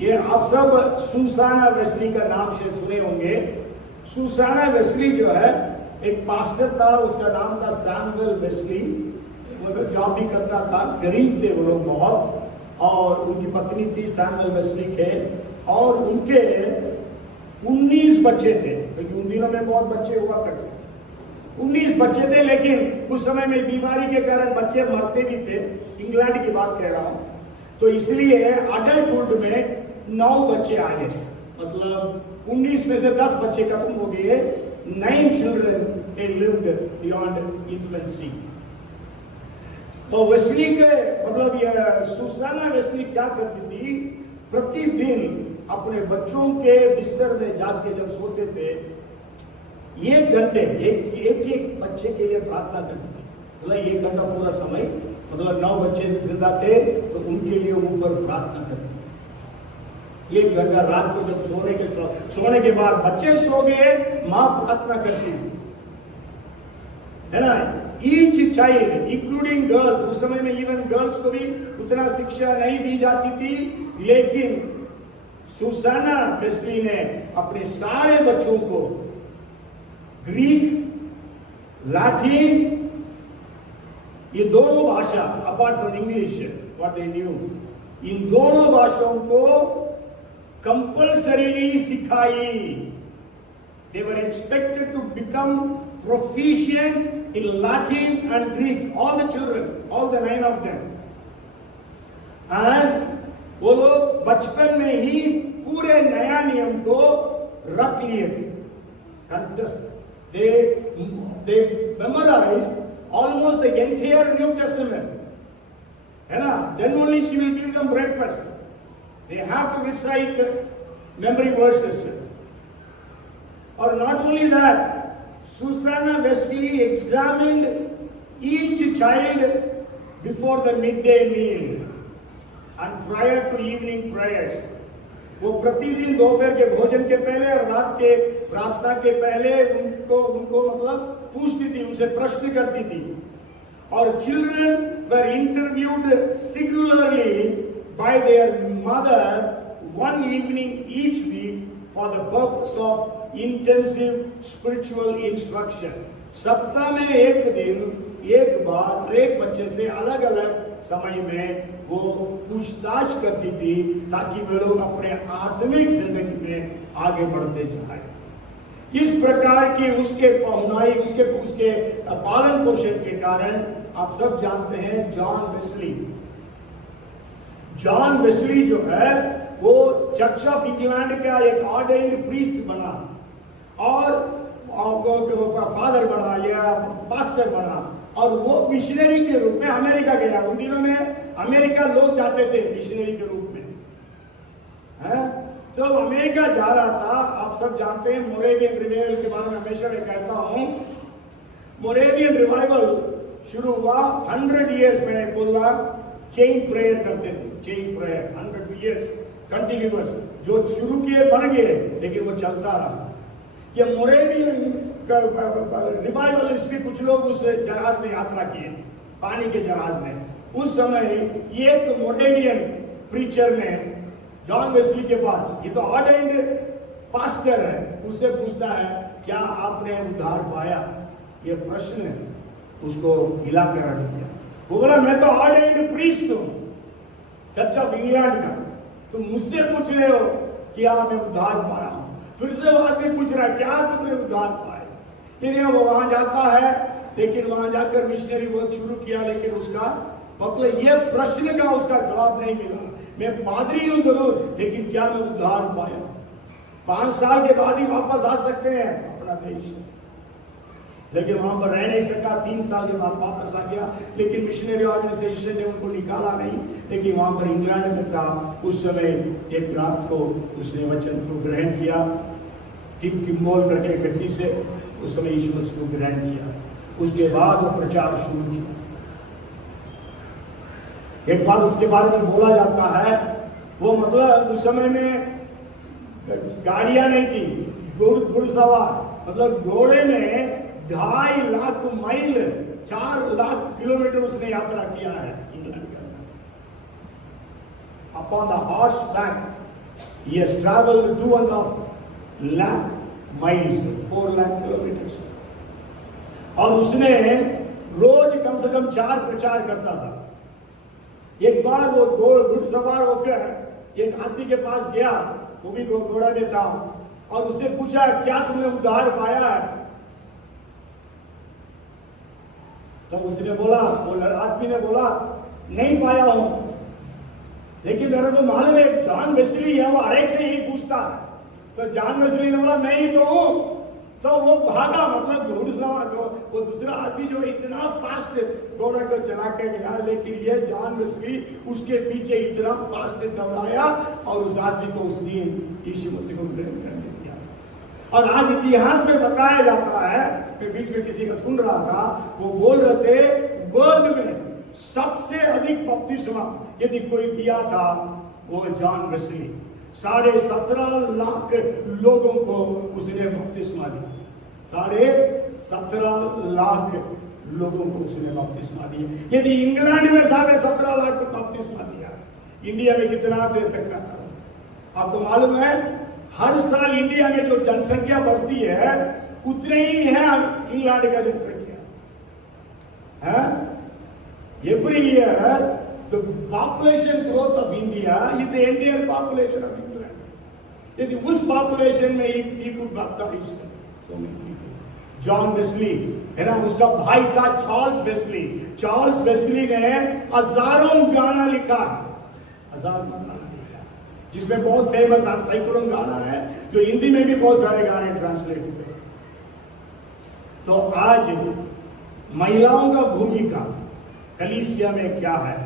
ये आप सब सुसाना वेस्ली का नाम से सुने होंगे। सुसाना वेस्ली जो है एक पास्टर था, उसका नाम था सैमुअल वेस्ली। मतलब जॉब भी करता था, गरीब थे वो लोग बहुत, और उनकी पत्नी थी सैमुअल वेस्ली के, और उनके 19 बच्चे थे, क्योंकि उन दिनों में बहुत बच्चे हुआ करते, 19 बच्चे थे। लेकिन उस समय में बीमारी के कारण बच्चे मरते भी थे, इंग्लैंड की बात कह रहा हूं। तो इसलिए अडल्टहुड में 9 बच्चे आए, मतलब 19 में से 10 बच्चे खत्म हो गए। 9 children they lived beyond infancy। तो वेस्ली के मतलब ये सुसाना वेस्ली क्या करती थी, प्रतिदिन अपने बच्चों के बिस्तर में जाग के जब सोते थे, 1 घंटे एक बच्चे के लिए प्रार्थना करती थी। मतलब 1 घंटा पूरा समय, मतलब 9 बच्चे जिंदा थे तो उनके लिए ऊपर प्रार्थना करती थी। 1 घंटा रात को जब सोने के बाद बच्चे सो गए, माँ प्रार्थना करती थी, है ना। ईच चाइल्ड इंक्लूडिंग गर्ल्स, उस समय में इवन गर्ल्स को भी उतना शिक्षा नहीं दी जाती थी, लेकिन सुसाना वेस्ली ने अपने सारे बच्चों को ग्रीक, लैटिन, ये दोनों भाषा, apart from English what they knew, इन दोनों भाषाओं को कंपल्सरीली सिखाई। They were expected to become proficient in Latin and Greek, all the children, all the 9 of them. And वो लोग बचपन में ही पूरे नया नियम को रख लिए थे, कंठस्थ। They memorized almost the entire New Testament, है ना। Then only she will give them breakfast. They have to recite memory verses. Or not only that, Susanna Wesley examined each child before the midday meal and prior to evening prayers. वो प्रतिदिन दोपहर के भोजन के पहले और रात के प्रार्थना के पहले उनको मतलब पूछती थी, उनसे प्रश्न करती थी। और children were interviewed singularly by their mother one evening each week for the purpose of intensive spiritual instruction. सप्ताह में एक दिन एक बार हर एक बच्चे से अलग अलग समय में वो पूछताछ करती थी, ताकि वे लोग अपने आत्मिक जिंदगी में आगे बढ़ते जाए। इस प्रकार की उसके पहुनाई, उसके पालन पोषण के कारण आप सब जानते हैं जॉन वेस्ली जो है वो चर्च ऑफ इंग्लैंड का एक ऑर्डेन्ड प्रीस्ट बना और फादर बना या पास्टर बना, और वो मिशनरी के रूप में अमेरिका गया। उन दिनों में अमेरिका लोग जाते थे मिशनरी के रूप में, है। तो अमेरिका जा रहा था, आप सब जानते हैं मोरेवियन रिवाइवल के बारे में हमेशा मैं कहता हूं। मोरेवियन रिवाइवल शुरू हुआ 100 इयर्स में, बोला चेन प्रेयर करते थे, चेन प्रेयर 100 इयर्स कंटिन्यूअस, जो शुरू किए बन गए, लेकिन वो चलता रहा। ये मोरेवियन रिवाइवलिस्ट भी कुछ लोग उस जहाज में यात्रा किए, पानी के जहाज में। उस समय एक मोरेवियन प्रीचर ने जॉन वेस्ली के पास, ये तो ऑर्डेन्ड पास्टर है, उससे पूछता है क्या आपने उद्धार पाया? ये प्रश्न उसको हिला कर रख दिया। वो बोला मैं तो ऑर्डेन्ड प्रीस्ट हूं चर्च ऑफ इंग्लैंड का, तुम मुझसे पूछ रहे हो कि मैं उद्धार पाया हूं। फिर से वो आदमी पूछ रहा है क्या तुमने उद्धार पाया? फिर वो वहां जाता है, लेकिन वहां जाकर मिशनरी वर्क शुरू किया, लेकिन उसका मतलब ये प्रश्न का उसका जवाब नहीं मिला। मैं पादरी हूं जरूर, लेकिन क्या मैं उद्धार पाया? 5 साल के बाद ही वापस आ सकते हैं अपना देश, लेकिन वहां पर रह नहीं सका। 3 साल के बाद वापस आ गया, लेकिन मिशनरी ऑर्गेनाइजेशन ने उनको निकाला नहीं, लेकिन वहां पर इंग्लैंड में था। उस समय एक रात को उसने वचन को ग्रहण किया, टिप किम्बोल करके गद्दी से उस समय यीशु मसीह को ग्रहण किया। उसके बाद वो प्रचार शुरू किया। एक बात उसके बारे में बोला जाता है, वो मतलब उस समय में गाड़ियां नहीं थी, घुड़सवार, मतलब घोड़े में 2.5 लाख माइल 4 लाख किलोमीटर उसने यात्रा किया है इंग्लैंड का। Upon the horse back He has traveled 2.5 lakh miles, 4 lakh kilometers. और उसने रोज कम से कम 4 प्रचार करता था। एक बार वो घुड़सवार होकर एक हाथी के पास गया, वो भी घोड़ा में था, और उससे पूछा क्या तुमने उद्धार पाया है? तो उसने बोला, वो आदमी ने बोला नहीं पाया हूं, लेकिन मेरे को मालूम है जॉन वेस्ली है, वो हर एक से यही पूछता है। तो जॉन वेस्ली ने बोला मैं ही तो हूं। तो वो भागा, मतलब घुड़सवार वो दूसरा आदमी जो इतना फास्ट घोड़ा को चला के गया, लेकिन ये जॉन वेस्ली उसके पीछे इतना फास्ट दौड़ाया और उस आदमी को उस दिन यीशु मसीह को ग्रहण करने दिया। और आज इतिहास में बताया जाता है, मैं बीच में किसी का सुन रहा था, वो बोल रहे थे वर्ल्ड में सबसे अधिक बपतिस्मा यदि कोई दिया था वो जॉन वेस्ली। 17.5 लाख लोगों को उसने बपतिस्मा दिया। 17.5 लाख लोगों को उसने बपतिस्मा दिया। यदि इंग्लैंड में 17.5 लाख को बपतिस्मा दिया, इंडिया में कितना दे सकता था? आपको मालूम है हर साल इंडिया में जो जनसंख्या बढ़ती है उतने ही है इंग्लैंड का जनसंख्या है। Every year, the population growth of India is the entire population of England. यदि उस population में he could baptize so many people. John Wesley है ना, उसका भाई था चार्ल्स वेस्ली। चार्ल्स वेस्ली ने हजारों गाना लिखा, हजारों गाना लिखा, जिसमें बहुत फेमस सैकड़ों गाना है, जो हिंदी में भी बहुत सारे गाने ट्रांसलेट हुए। तो आज महिलाओं का भूमिका कलीसिया में क्या है?